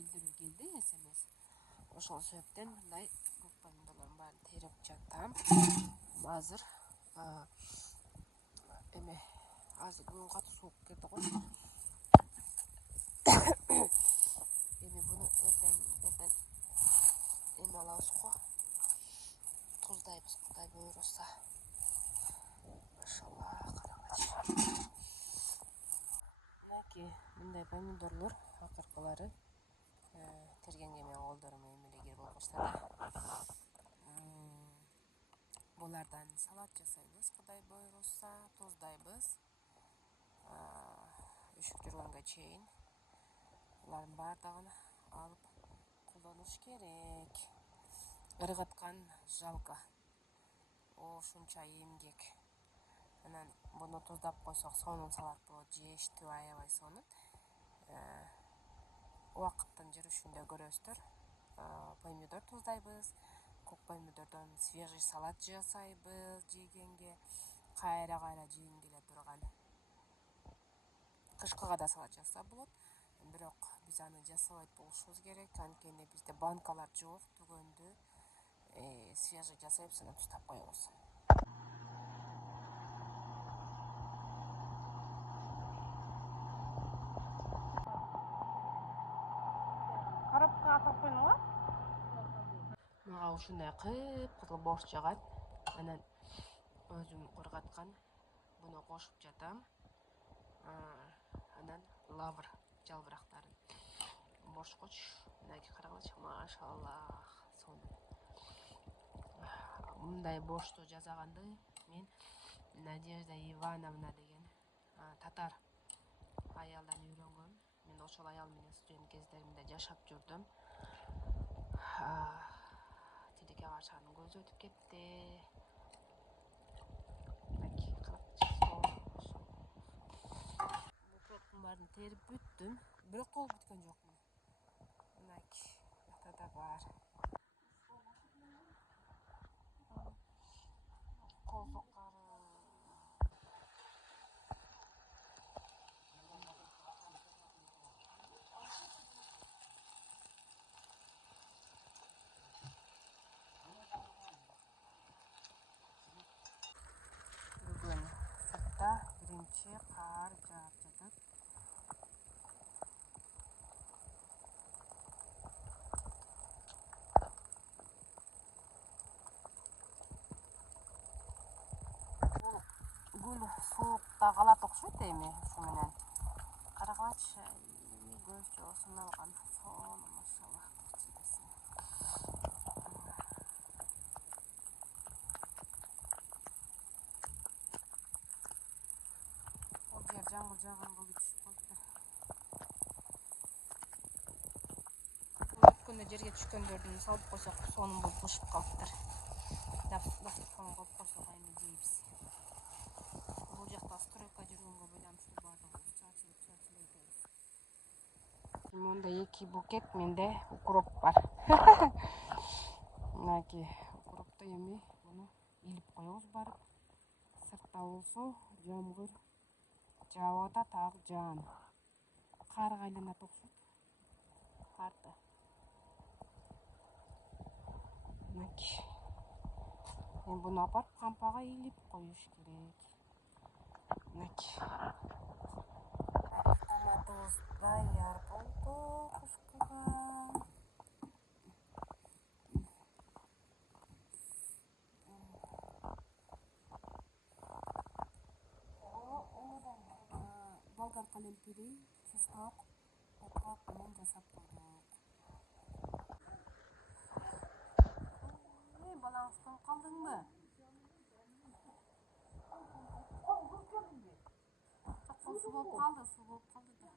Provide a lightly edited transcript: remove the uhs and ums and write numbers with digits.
билдирүү келди SMS. Ошол себептен мындай көк помидорлордун баарын терип жатам. Азыр азыр бүгүн катуу суук келди го. Эми буну эртең алабыз го. Туздайбыз, Кудай буйруса. Машалла, караңызчы. Мынакей мындай помидорлор акыркылары тергенге мен колдорум эмелегер болуп баштады. Булардан салат жасайбыз, Кудай буйруса, туздайбыз. Үшүп жүргөнгө чейин булардын баардыгын алып колдонуш керек. Ыргыткан жалко. Ушунча эмгек. Анан буну туздап койсок сонун салат болот. Жештүү аябай сонун. Убакыттын жүрүшүндө көрөсүздөр. Помидор туздайбыз. Көк помидордон свежий салат жасайбыз жегенге. Кайра жегиң келе турган. Кышкыга да салат жасаса болот. Бирок биз аны жасабайт болушубуз керек. Анткени бизде банкалар жок, түгөндү. Свежий жасайбыз, анан туздап коебуз. Коробка атып койдуңбу? Мага ушундай кыпкызыл борщ жагат. Анан өзүм кыргаткан буну кошуп жатам. Анан лавр жалбырактарын борщкочу. Мынакей карагылачы, машаллах, сонун. Мындай борщту жасаганды мен Надежда Ивановна деген татар аялдан үйрөнгөм. Мен ошол аял менен студент кездеримде жашап жүрдүм. Тилек агачанын көзү өтүп кетти. Микробтун баарын терип бүттүм. Бирок толук бүткөн жокмун. Мынакей, бакта да бар. Козокары. Бүгүн сыртта биринчи кар жаап жатат. Гүл суукта калат окшойт эми ушу менен. Карагылачы, көз жоосун алган. Сонун, машалла. Бул жер жаңбыр жааган болуп түшүп калыптыр. Өткөндө жерге түшкөндөрдүн салып койсок сонун болуп ушуп калыптыр. Дастарханга коюп койсок эми жейбиз. Бул жакта стройка жүргөнгө байланыштуу баардыгыбыз чачылып кетебиз. Монда 2 букет менде укроп бар. Мынакей укроптой эми буну илип коебуз барып. Сыртта болсо жамгыр жаап атат, ак жаан. Карга айланат окшойт. Карты. Мынакей. Мен буну апарып кампага илип коюш керек. Мынакей. Томатыбыз даяр болду кышкыга. Болгар калемпири, чеснок, укроп менен жасап койдук. Балаңыз тоңуп калдыңбы? Суу болуп калды да.